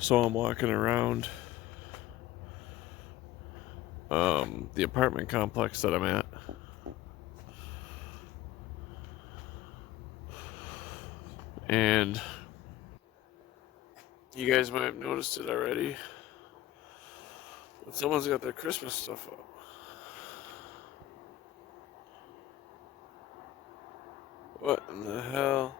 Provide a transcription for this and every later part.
So I'm walking around the apartment complex that I'm at. And you guys might have noticed it already, but someone's got their Christmas stuff up. What in the hell?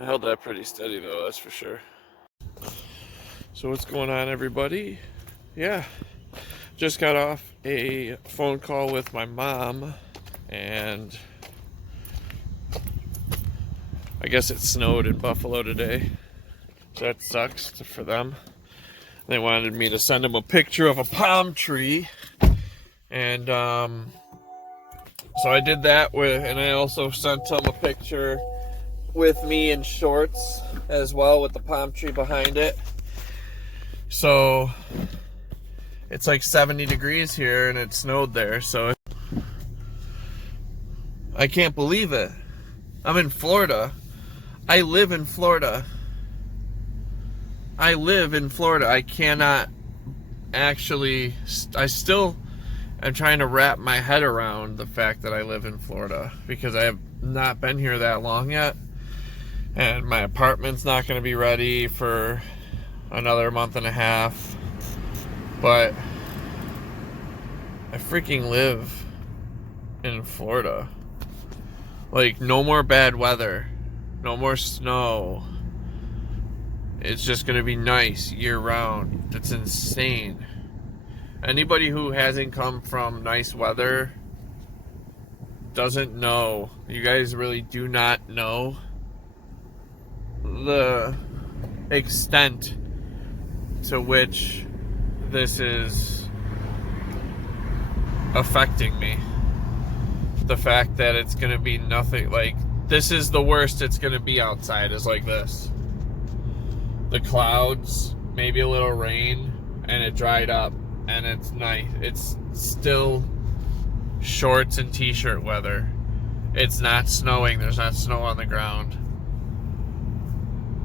I held that pretty steady though, that's for sure. So what's going on, everybody? Yeah, just got off a phone call with my mom, and I guess it snowed in Buffalo today. So that sucks for them. They wanted me to send them a picture of a palm tree, and so I did that and I also sent them a picture with me in shorts as well, with the palm tree behind it. So it's like 70 degrees here, and it snowed there, so I can't believe it. I'm in Florida. I live in Florida. I cannot actually, I still am trying to wrap my head around the fact that I live in Florida, because I have not been here that long yet, and my apartment's not going to be ready for another month and a half. But I freaking live in Florida. Like, no more bad weather, no more snow. It's just gonna be nice year round. That's insane. Anybody who hasn't come from nice weather doesn't know. You guys really do not know the extent to which this is affecting me. The fact that it's gonna be nothing, like, this is the worst it's gonna be outside, is like this. The clouds, maybe a little rain, and it dried up, and it's nice. It's still shorts and t-shirt weather. It's not snowing. There's not snow on the ground.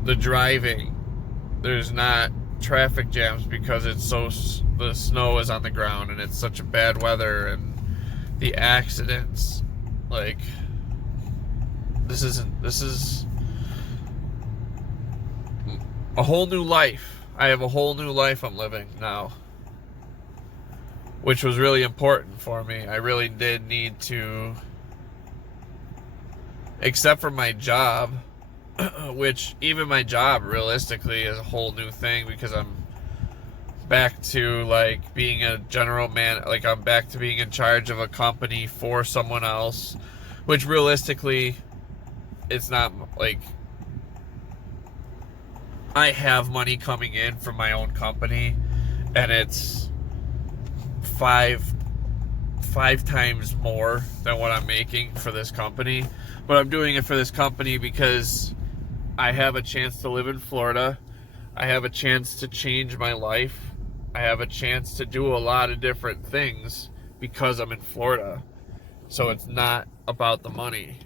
The driving, there's not traffic jams because the snow is on the ground and it's such a bad weather. And the accidents, like, this is a whole new life. I have a whole new life I'm living now, which was really important for me. I really did need to, except for my job, which even my job realistically is a whole new thing, because I'm back to, like, being a general man. Like, I'm back to being in charge of a company for someone else, which realistically, it's not like I have money coming in from my own company, and it's five times more than what I'm making for this company. But I'm doing it for this company because I have a chance to live in Florida. I have a chance to change my life. I have a chance to do a lot of different things because I'm in Florida. So it's not about the money,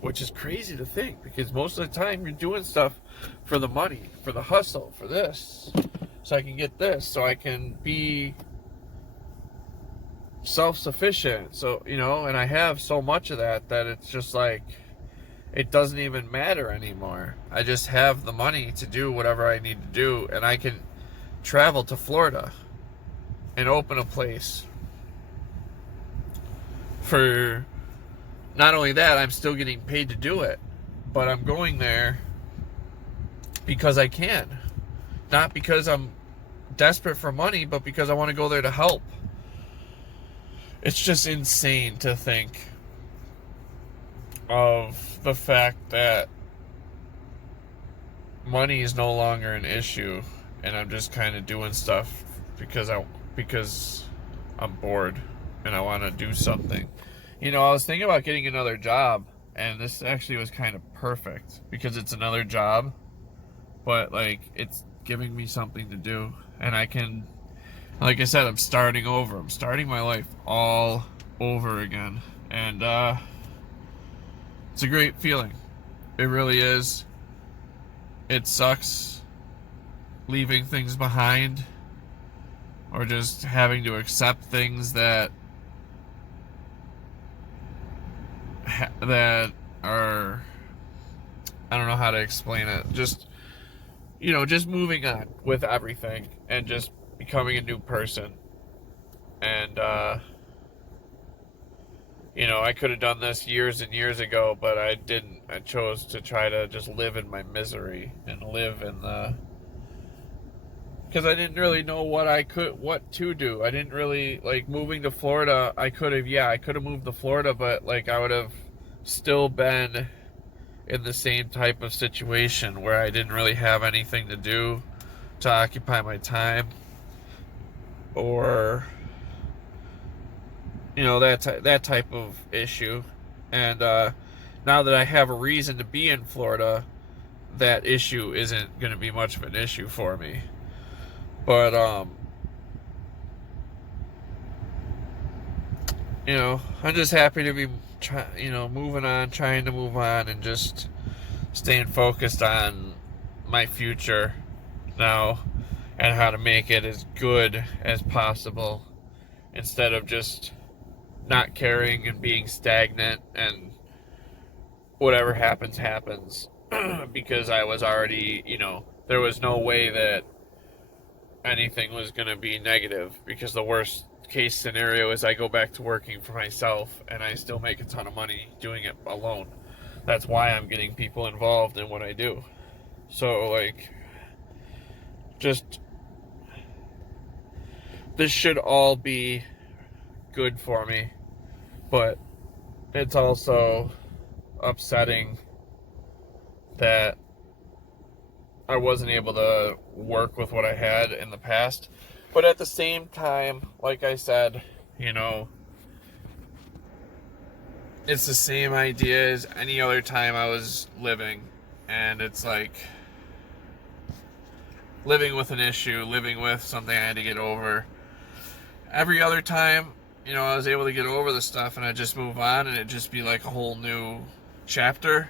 which is crazy to think, because most of the time you're doing stuff for the money, for the hustle, for this, so I can get this, so I can be self-sufficient. So, you know, and I have so much of that it's just like, it doesn't even matter anymore. I just have the money to do whatever I need to do, and I can travel to Florida and open a place. For not only that, I'm still getting paid to do it, but I'm going there because I can. Not because I'm desperate for money, but because I want to go there to help. It's just insane to think of the fact that money is no longer an issue, and I'm just kind of doing stuff because I'm bored and I want to do something. You know, I was thinking about getting another job, and this actually was kind of perfect because it's another job, but, like, it's giving me something to do, and I can, like I said, I'm starting over. I'm starting my life all over again, and it's a great feeling. It really is. it sucks leaving things behind, or just having to accept things that are, I don't know how to explain it. Just, just moving on with everything and just becoming a new person. And, I could have done this years and years ago, but I didn't. I chose to try to just live in my misery and live in the, because I didn't really know what to do. I didn't really, like, moving to Florida. I could have moved to Florida, but, like, I would have still been in the same type of situation where I didn't really have anything to do to occupy my time, or that type of issue. And now that I have a reason to be in Florida, that issue isn't going to be much of an issue for me. But I'm just happy to be moving on, trying to move on, and just staying focused on my future now and how to make it as good as possible, instead of just not caring and being stagnant and whatever happens because I was already, there was no way that anything was going to be negative, because the worst case scenario is I go back to working for myself and I still make a ton of money doing it alone. That's why I'm getting people involved in what I do. So, like, just, this should all be good for me, but it's also upsetting that I wasn't able to work with what I had in the past. But at the same time, like I said, it's the same idea as any other time I was living. And it's like living with an issue, living with something I had to get over. Every other time, I was able to get over the stuff and I'd just move on, and it'd just be like a whole new chapter.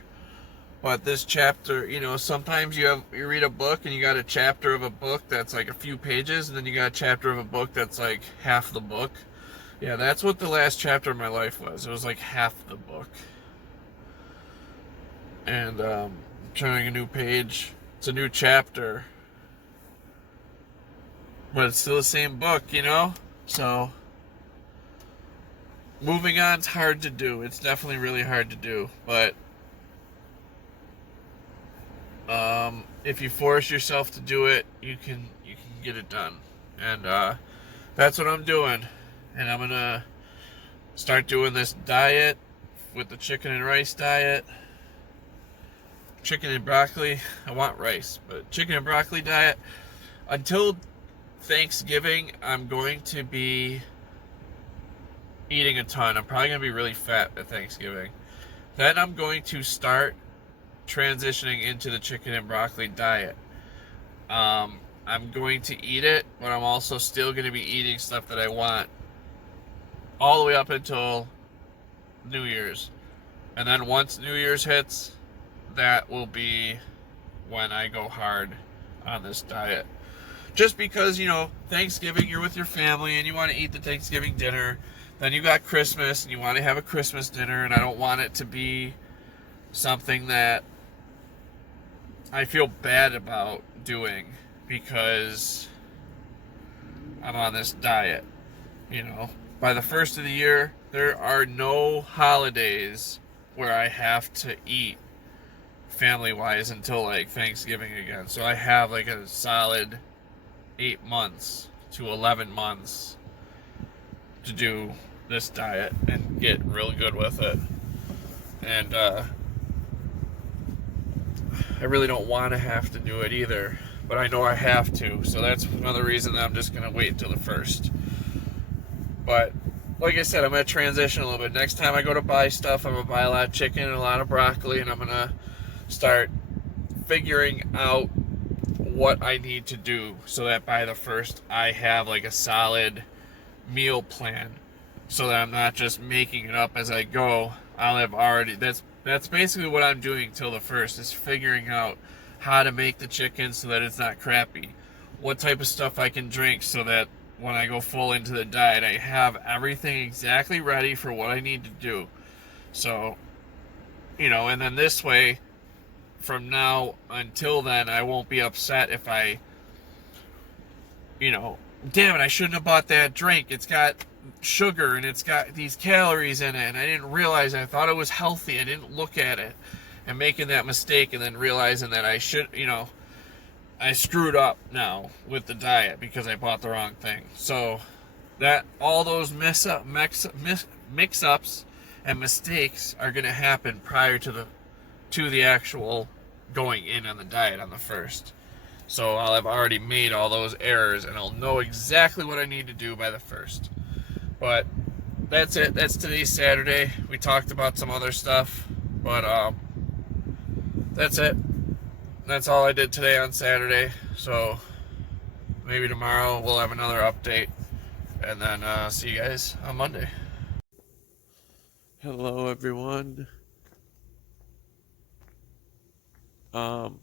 But this chapter, sometimes you read a book and you got a chapter of a book that's like a few pages, and then you got a chapter of a book that's like half the book. Yeah, that's what the last chapter of my life was. It was like half the book. And turning a new page. It's a new chapter. But it's still the same book, So moving on's hard to do. It's definitely really hard to do. But if you force yourself to do it, you can get it done. And that's what I'm doing. And I'm gonna start doing this diet with the chicken and rice diet. Chicken and broccoli. I want rice, but chicken and broccoli diet. Until Thanksgiving, I'm going to be eating a ton. I'm probably gonna be really fat at Thanksgiving. Then I'm going to start transitioning into the chicken and broccoli diet. I'm going to eat it, but I'm also still going to be eating stuff that I want all the way up until New Year's. And then once New Year's hits, that will be when I go hard on this diet. Just because, Thanksgiving, you're with your family and you want to eat the Thanksgiving dinner. Then you got Christmas and you want to have a Christmas dinner, and I don't want it to be something that I feel bad about doing because I'm on this diet. By the first of the year, there are no holidays where I have to eat family-wise until like Thanksgiving again. So I have like a solid 8 months to 11 months to do this diet and get real good with it. And I really don't want to have to do it either, but I know I have to, so that's another reason that I'm just going to wait until the first. But like I said, I'm going to transition a little bit. Next time I go to buy stuff, I'm going to buy a lot of chicken and a lot of broccoli, and I'm going to start figuring out what I need to do so that by the first I have like a solid meal plan, so that I'm not just making it up as I go. I'll have already, that's basically what I'm doing till the first, is figuring out how to make the chicken so that it's not crappy, what type of stuff I can drink so that when I go full into the diet, I have everything exactly ready for what I need to do. So, and then this way, from now until then, I won't be upset if you know, damn it, I shouldn't have bought that drink. It's got sugar and it's got these calories in it, and I didn't realize it. I thought it was healthy. I didn't look at it. And making that mistake and then realizing that I should, I screwed up now with the diet because I bought the wrong thing. So that all those mix-ups and mistakes are going to happen prior to the actual going in on the diet on the first. So I'll have already made all those errors and I'll know exactly what I need to do by the first. But that's it. That's today's Saturday. We talked about some other stuff, but that's it. That's all I did today on Saturday. So maybe tomorrow we'll have another update, and then see you guys on Monday. Hello, everyone. Some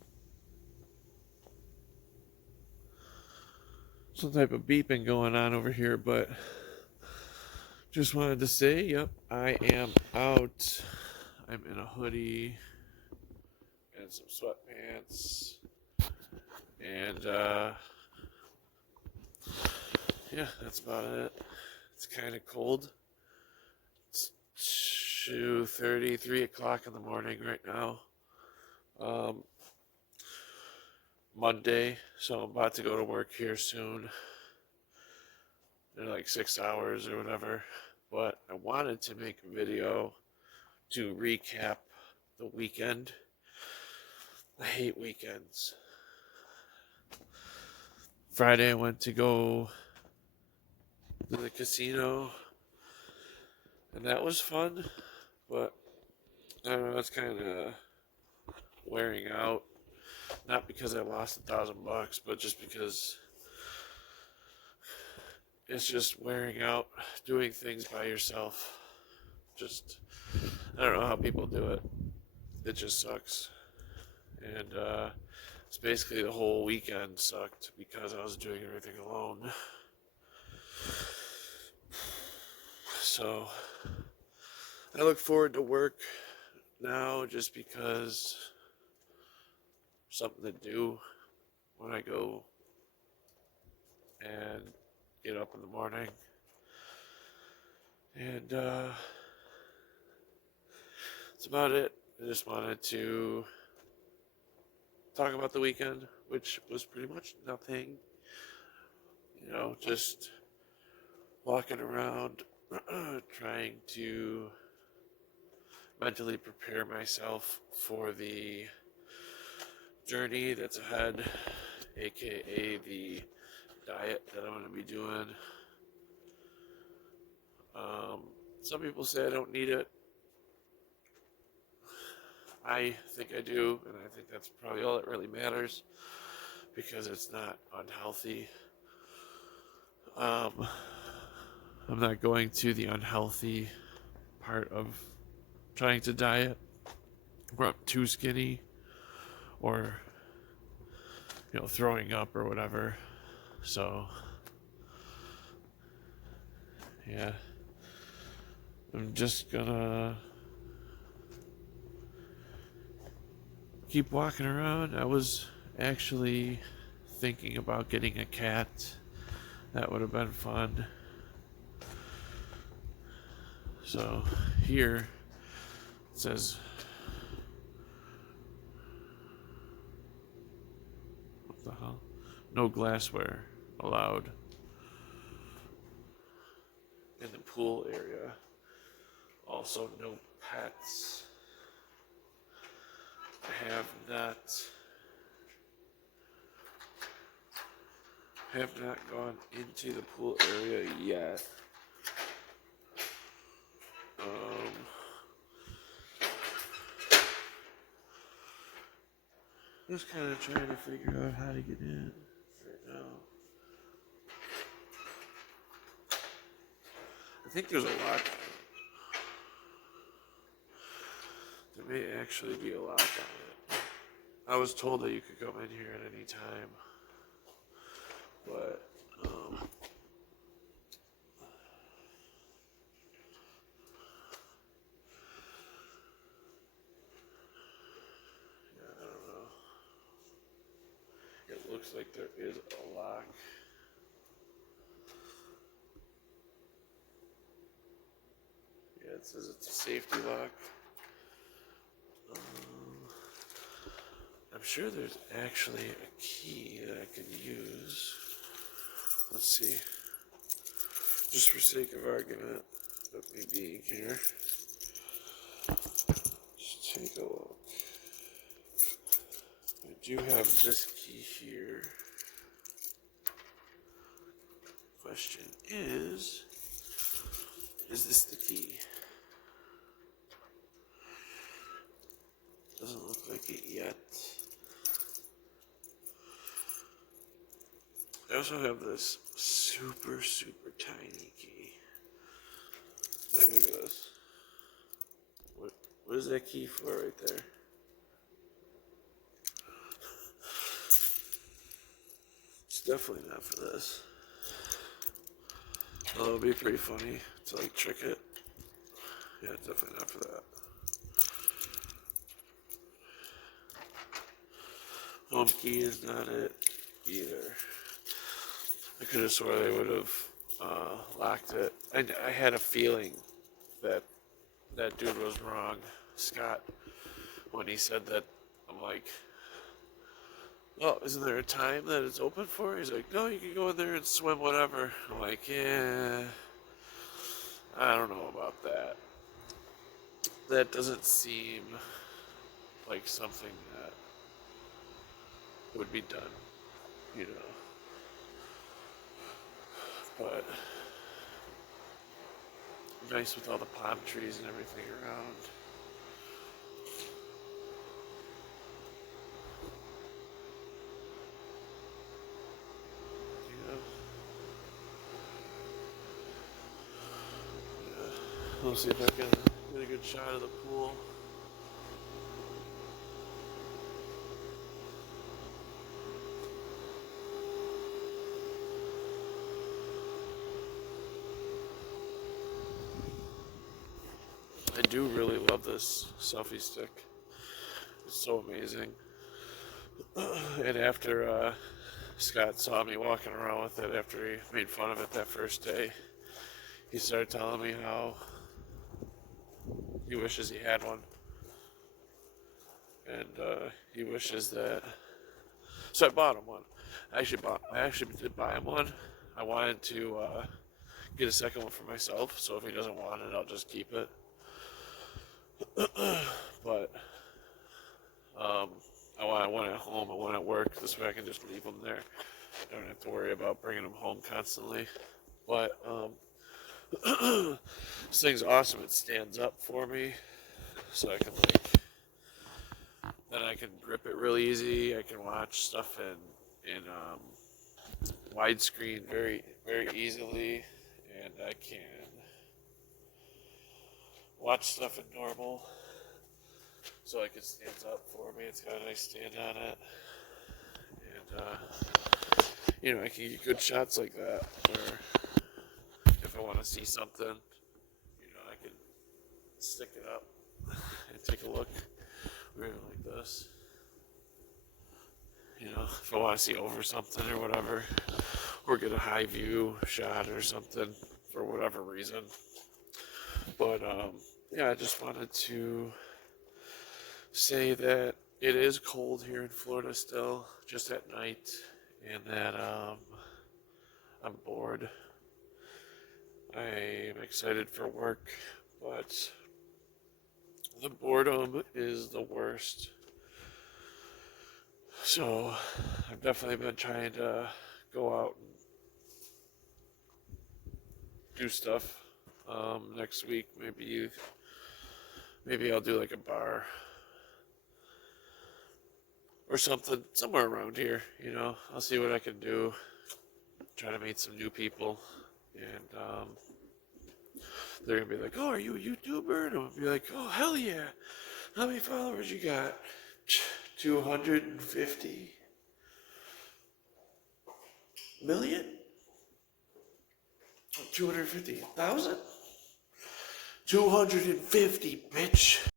type of beeping going on over here, but just wanted to say, yep, I am out. I'm in a hoodie and some sweatpants, and yeah, that's about it. It's kind of cold. It's 2:30, 3 o'clock in the morning right now. Monday, so I'm about to go to work here soon. They're like 6 hours or whatever, but I wanted to make a video to recap the weekend. I hate weekends. Friday I went to go to the casino, and that was fun, but I don't know, it's kind of wearing out. Not because I lost $1,000, but just because it's just wearing out doing things by yourself. Just, I don't know how people do it. It just sucks. And it's basically the whole weekend sucked because I was doing everything alone. So I look forward to work now just because something to do when I go and get up in the morning. And that's about it. I just wanted to talk about the weekend, which was pretty much nothing. Just walking around trying to mentally prepare myself for the journey that's ahead, aka the diet that I'm going to be doing. Some people say I don't need it. I think I do, and I think that's probably all that really matters because it's not unhealthy. I'm not going to the unhealthy part of trying to diet where I'm too skinny or throwing up or whatever. So yeah, I'm just gonna keep walking around. I was actually thinking about getting a cat. That would have been fun. So here it says, what the hell? No glassware allowed in the pool area. Also, no pets. I have not gone into the pool area yet. Just kind of trying to figure out how to get in right now. I think there's a lock on it. There may actually be a lock on it. I was told that you could come in here at any time, but yeah, I don't know. It looks like there is a lock. Yeah, it says it's a safety lock. I'm sure there's actually a key that I can use. Let's see. Just for sake of argument, with me being here, just take a look. I do have this key here. Question is this the key? Doesn't look like it yet. I also have this super, super tiny key. Like, look at this. What is that key for right there? It's definitely not for this. Although it would be pretty funny to like trick it. Yeah, it's definitely not for that. Home key is not it either. I could have swore they would have locked it. I had a feeling that that dude was wrong, Scott, when he said that. I'm like, well, isn't there a time that it's open for? He's like, no, you can go in there and swim whatever. I'm like, yeah, I don't know about that. That doesn't seem like something that would be done, you know. But nice with all the palm trees and everything around. We'll see if I can get a good shot of the pool. I do really love this selfie stick. It's so amazing. And after Scott saw me walking around with it after he made fun of it that first day, he started telling me how he wishes he had one. And he wishes that... So I bought him one. I actually did buy him one. I wanted to get a second one for myself, so if he doesn't want it, I'll just keep it. But I want it at home, I want it at work, this way I can just leave them there. I don't have to worry about bringing them home constantly. But this thing's awesome. It stands up for me, so I can then I can grip it real easy. I can watch stuff in widescreen very, very easily, and I can watch stuff in normal. So like it stands up for me. It's got a nice stand on it, and I can get good shots like that. Where if I want to see something, I can stick it up and take a look, really like this. If I want to see over something or whatever, or get a high view shot or something for whatever reason. But I just wanted to say that it is cold here in Florida still, just at night, and that I'm bored. I'm excited for work, but the boredom is the worst. So I've definitely been trying to go out and do stuff. Next week, maybe I'll do like a bar or something somewhere around here. I'll see what I can do. Try to meet some new people, and they're gonna be like, "Oh, are you a YouTuber?" And I'll be like, "Oh, hell yeah! How many followers you got?" 250 million? 250,000? 250, bitch.